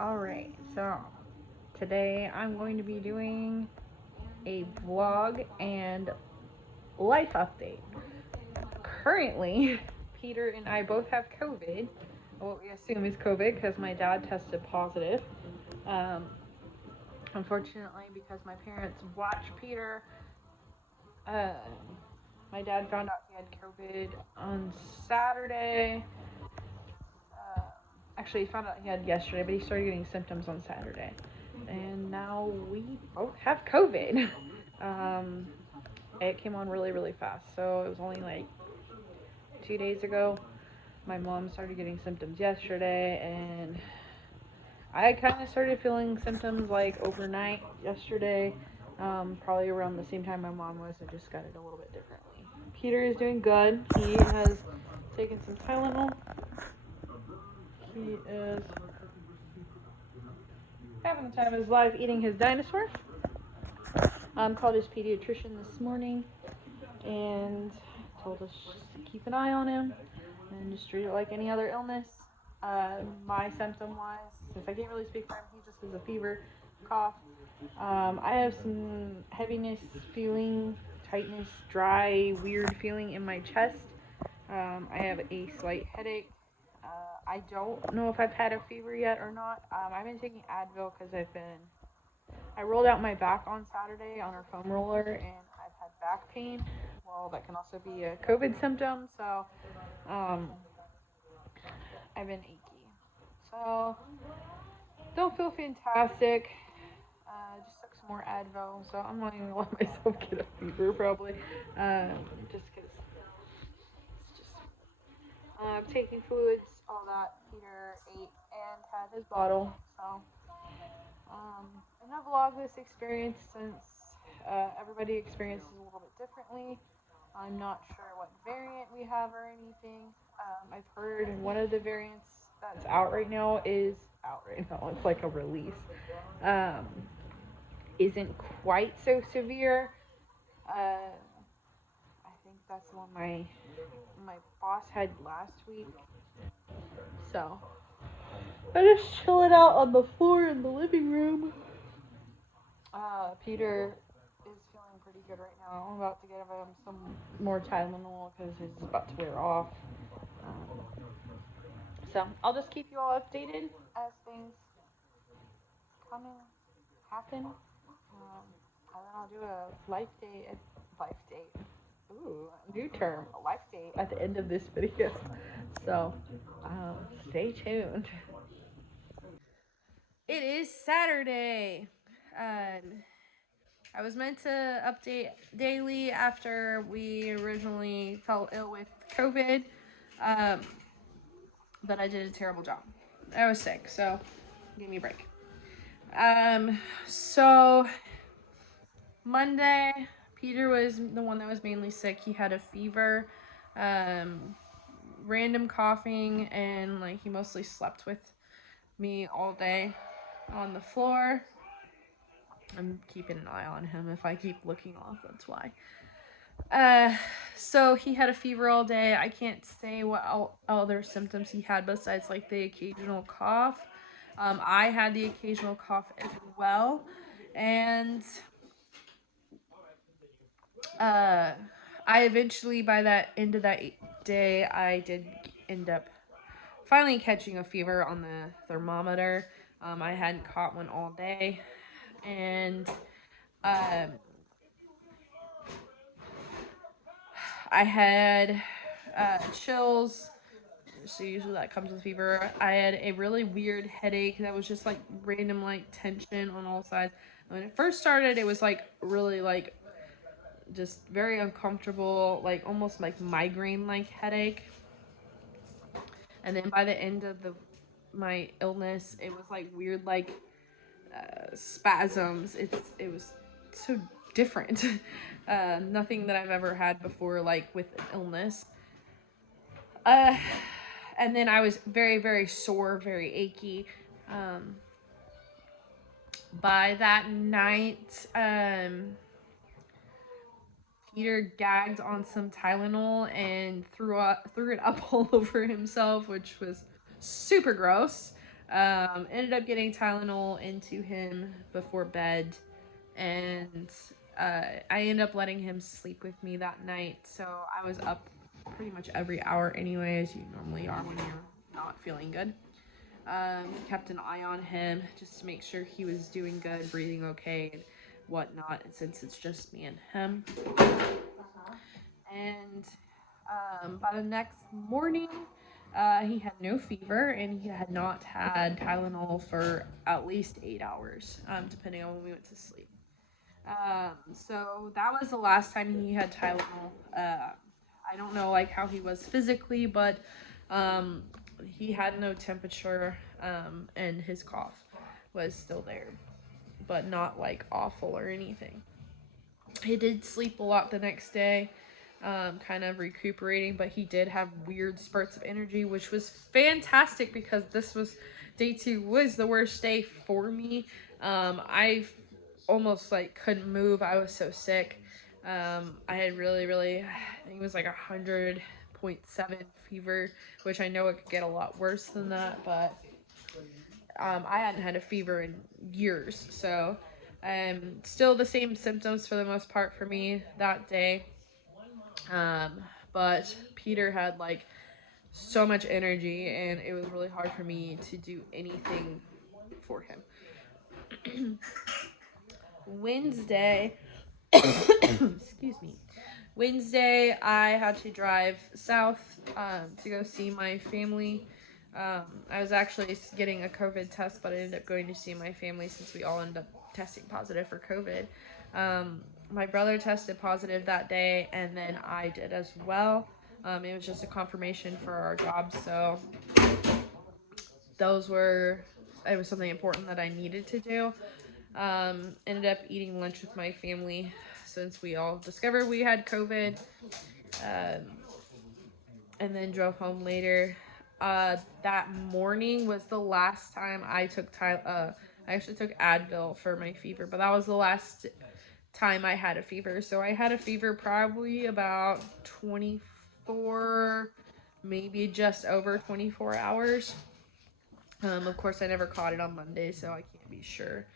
Alright, so today I'm going to be doing a vlog and life update. Currently, Peter and I both have COVID. What we assume is COVID because my dad tested positive. Um, Unfortunately, because my parents watched Peter, uh, my dad found out he had COVID on Saturday. Uh, Actually, he found out he had yesterday, but he started getting symptoms on Saturday. And now we both have COVID. um, it came on really, really fast. So it was only like 2 days ago. My mom started getting symptoms yesterday, and I kind of started feeling symptoms like overnight yesterday. Probably around the same time my mom was. I just got it a little bit differently. Peter is doing good. He has taken some Tylenol. He is having the time of his life eating his dinosaur. Called his pediatrician this morning and told us to keep an eye on him and just treat it like any other illness. My symptom wise, since I can't really speak for him, he just has a fever, cough. I have some heaviness feeling, tightness, dry, weird feeling in my chest. I have a slight headache. I don't know if I've had a fever yet or not. I've been taking Advil because I rolled out my back on Saturday on our foam roller and I've had back pain. Well, that can also be a COVID symptom, so um, I've been achy. So, don't feel fantastic. Just took some more Advil, so I'm not even gonna let myself get a fever probably. Just because it's just. Taking fluids, all that. Peter ate and had his bottle, so I'm gonna vlog this experience since everybody experiences a little bit differently. I'm not sure what variant we have or anything. I've heard one of the variants that's out right now is out right now. It's like a release. Um, isn't quite so severe. I think that's the one my boss had last week. So I just chill it out on the floor in the living room. Peter is feeling pretty good right now. I'm about to give him some more Tylenol because it's about to wear off. Um, so I'll just keep you all updated as things come and happen. And then I'll do a life date. Ooh, new term, a life date at the end of this video. So stay tuned. It is Saturday. I was meant to update daily after we originally fell ill with COVID, um, but I did a terrible job. I was sick, so give me a break. So Monday, Peter was the one that was mainly sick. He had a fever, um, random coughing, and like he mostly slept with me all day on the floor. I'm keeping an eye on him. If I keep looking off, that's why. Uh, so he had a fever all day. I can't say what other symptoms he had besides like the occasional cough. I had the occasional cough as well, and uh, I eventually, by that end of that day, I did end up finally catching a fever on the thermometer. I hadn't caught one all day, and um, I had chills. So usually that comes with fever. I had a really weird headache that was just like random like tension on all sides. When it first started, it was like really like just very uncomfortable, like almost like migraine like headache. And then by the end of the my illness, it was like weird like spasms. It was so different. Nothing that I've ever had before, like with an illness. Uh, and then I was very, very sore, very achy. Um, by that night, Peter gagged on some Tylenol and threw it up all over himself, which was super gross. Ended up getting Tylenol into him before bed, and I ended up letting him sleep with me that night. So I was up pretty much every hour anyway, as you normally are when you're not feeling good. Kept an eye on him just to make sure he was doing good, breathing okay, and whatnot. And since it's just me and him, and by the next morning, he had no fever and he had not had Tylenol for at least 8 hours, depending on when we went to sleep. So that was the last time he had Tylenol. I don't know like how he was physically, but he had no temperature, and his cough was still there, but not like awful or anything. He did sleep a lot the next day, kind of recuperating, but he did have weird spurts of energy, which was fantastic because this was day 2 was the worst day for me. I almost like couldn't move. I was so sick. I had really, I think it was like 100.7 fever, which I know it could get a lot worse than that, but I hadn't had a fever in years, so still the same symptoms for the most part for me that day. But Peter had like so much energy, and it was really hard for me to do anything for him. Wednesday, excuse me. Wednesday, I had to drive south to go see my family. I was actually getting a COVID test, but I ended up going to see my family since we all ended up testing positive for COVID. My brother tested positive that day, and then I did as well. It was just a confirmation for our jobs, so it was something important that I needed to do. Ended up eating lunch with my family since we all discovered we had COVID, and then drove home later. That morning was the last time I took I actually took Advil for my fever, but that was the last time I had a fever. So I had a fever probably about 24, maybe just over 24 hours. Of course, I never caught it on Monday, so I can't be sure.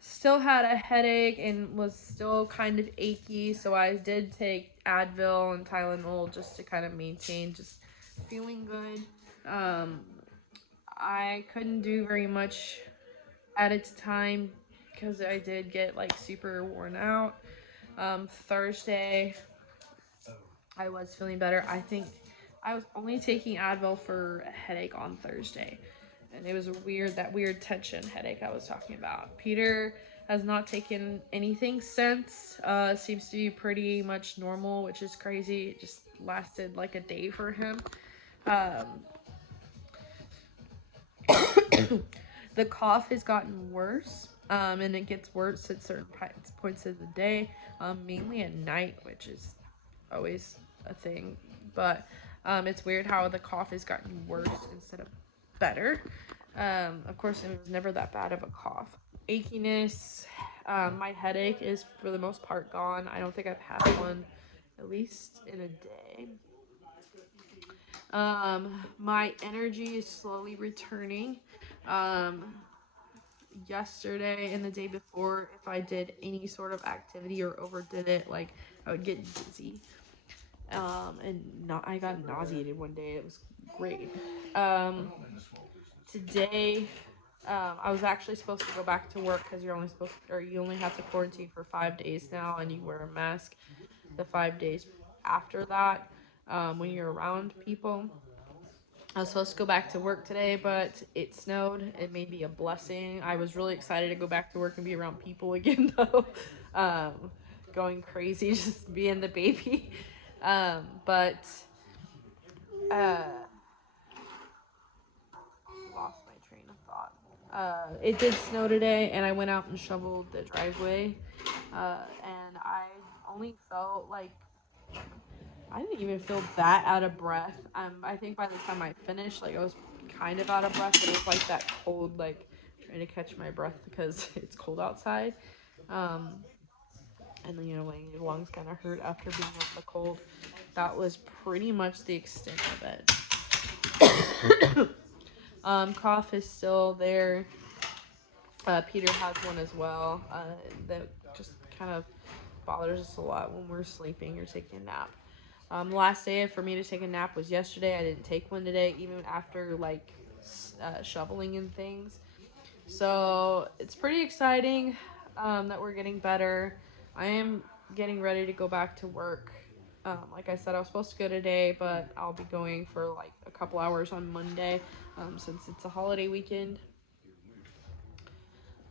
Still had a headache and was still kind of achy, so I did take Advil and Tylenol just to kind of maintain just feeling good. I couldn't do very much at its time because I did get like super worn out. Thursday, I was feeling better. I think I was only taking Advil for a headache on Thursday. And it was that weird tension headache I was talking about. Peter has not taken anything since. Seems to be pretty much normal, which is crazy. It just lasted like a day for him. The cough has gotten worse, and it gets worse at certain points of the day, mainly at night, which is always a thing. But it's weird how the cough has gotten worse instead of better. Of course, it was never that bad of a cough. Achiness, my headache is for the most part gone. I don't think I've had one at least in a day. My energy is slowly returning. Yesterday and the day before, if I did any sort of activity or overdid it, like I would get dizzy. I got nauseated one day. It was great. Today, I was actually supposed to go back to work because you only have to quarantine for 5 days now, and you wear a mask the 5 days after that when you're around people. I was supposed to go back to work today, but it snowed. It may be a blessing. I was really excited to go back to work and be around people again, though. Going crazy, just being the baby. But lost my train of thought. It did snow today, and I went out and shoveled the driveway. And I only felt like I didn't even feel that out of breath. I think by the time I finished, like I was kind of out of breath, but it was like that cold, like trying to catch my breath because it's cold outside. And then like your lungs kind of hurt after being out in the cold. That was pretty much the extent of it. Cough is still there. Peter has one as well. That just kind of bothers us a lot when we're sleeping or taking a nap. The last day for me to take a nap was yesterday. I didn't take one today, even after like shoveling and things. So it's pretty exciting that we're getting better. I am getting ready to go back to work. Like I said, I was supposed to go today, but I'll be going for like a couple hours on Monday since it's a holiday weekend.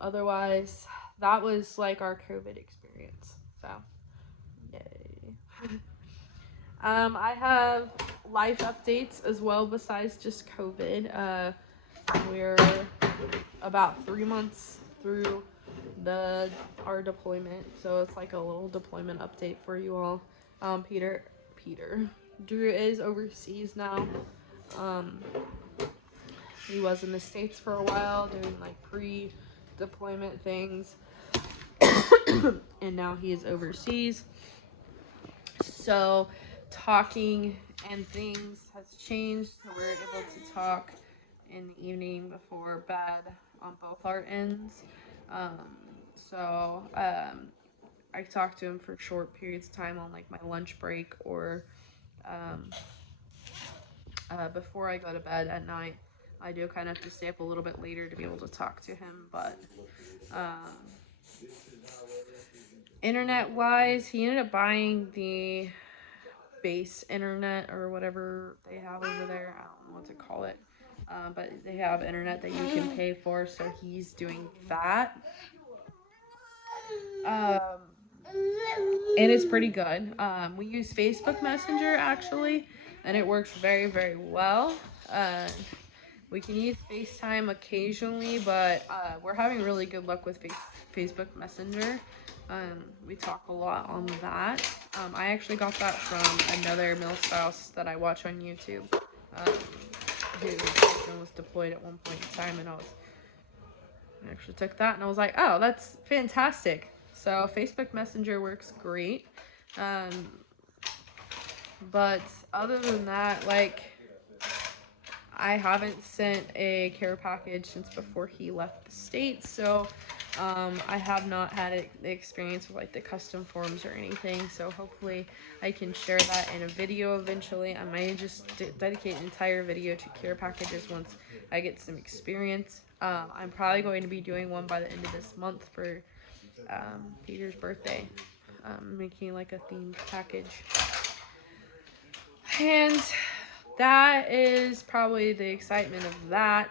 Otherwise, that was like our COVID experience. So, yay. I have life updates as well besides just COVID. We're about 3 months through our deployment, so it's like a little deployment update for you all. Peter, Drew is overseas now. He was in the States for a while doing like pre-deployment things, and now he is overseas. So talking and things has changed, so we're able to talk in the evening before bed on both our ends. I talk to him for short periods of time on like my lunch break or before I go to bed at night. I do kind of have to stay up a little bit later to be able to talk to him, but internet wise, he ended up buying the base internet or whatever they have over there. I don't know what to call it. But they have internet that you can pay for, so he's doing that. And it's pretty good. We use Facebook Messenger actually, and it works very, very well. We can use FaceTime occasionally, but we're having really good luck with Facebook Messenger. We talk a lot on that. I actually got that from another milspouse that I watch on YouTube, whose husband was deployed at one point in time, and I actually took that and I was like, oh, that's fantastic. So Facebook Messenger works great. But other than that, like, I haven't sent a care package since before he left the States, so I have not had the experience with like the custom forms or anything, so hopefully I can share that in a video eventually. I might just dedicate an entire video to care packages once I get some experience. I'm probably going to be doing one by the end of this month for Peter's birthday, making like a themed package. And that is probably the excitement of that.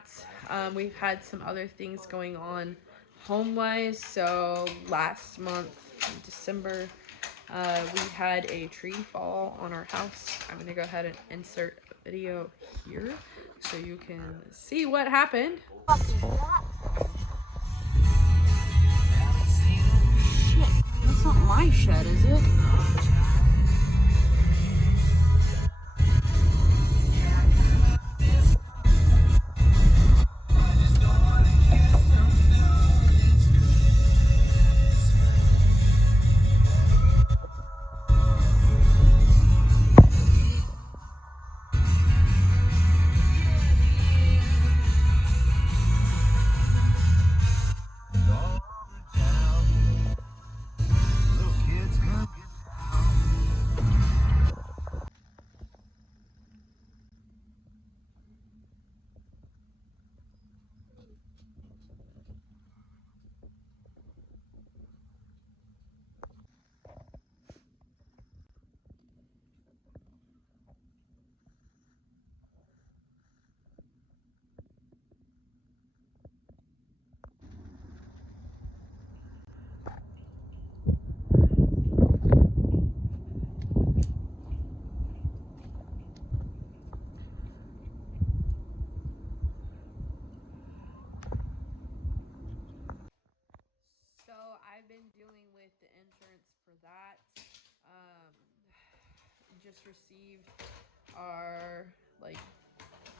We've had some other things going on home-wise. So last month, in December, we had a tree fall on our house. I'm going to go ahead and insert a video here so you can see what happened. Shit, that's not my shed, is it? I've been dealing with the insurance for that. Just received our like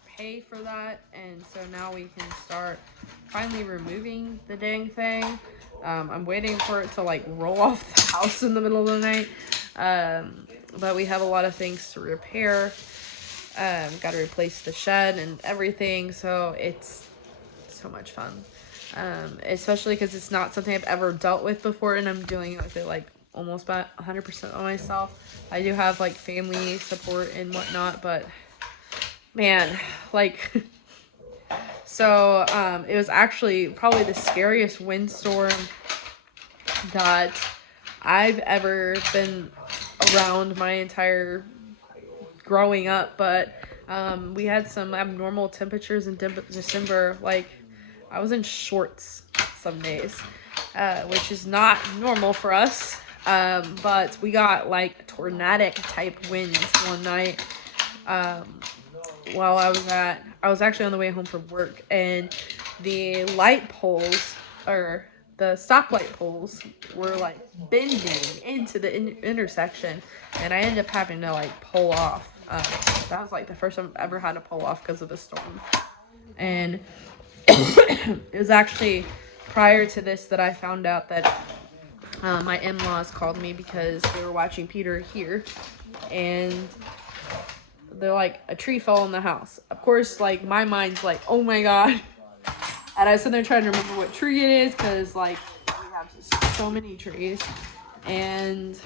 pay for that, and so now we can start finally removing the dang thing. I'm waiting for it to like roll off the house in the middle of the night, but we have a lot of things to repair. Got to replace the shed and everything, so it's so much fun. Especially because it's not something I've ever dealt with before, and I'm dealing with it like almost about 100% on myself. I do have like family support and whatnot, but man, like so it was actually probably the scariest windstorm that I've ever been around my entire growing up. But we had some abnormal temperatures in December. Like I was in shorts some days, which is not normal for us. But we got like tornadic type winds one night. While I was actually on the way home from work, and the light poles, or the stoplight poles, were like bending into the intersection, and I ended up having to like pull off. That was like the first time I've ever had to pull off because of a storm, and it was actually prior to this that I found out that my in-laws called me because they were watching Peter here, and they're like, a tree fell in the house. Of course, like my mind's like, oh my god. And I was sitting there trying to remember what tree it is, because like we have so many trees, and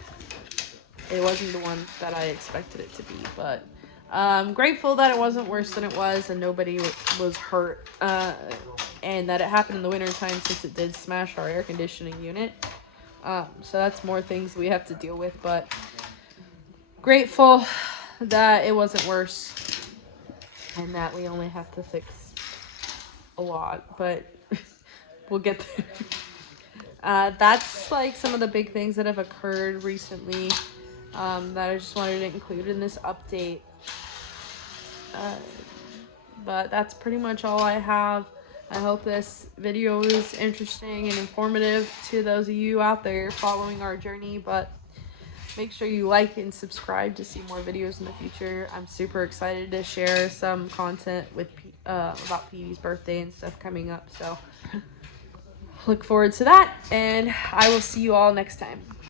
it wasn't the one that I expected it to be. But I'm grateful that it wasn't worse than it was, and nobody was hurt, and that it happened in the winter time, since it did smash our air conditioning unit. So that's more things we have to deal with, but grateful that it wasn't worse, and that we only have to fix a lot, but we'll get there. That's like some of the big things that have occurred recently, that I just wanted to include in this update. But that's pretty much all I have. I hope this video is interesting and informative to those of you out there following our journey, but make sure you like and subscribe to see more videos in the future. I'm super excited to share some content with about Petey's birthday and stuff coming up, so look forward to that, and I will see you all next time.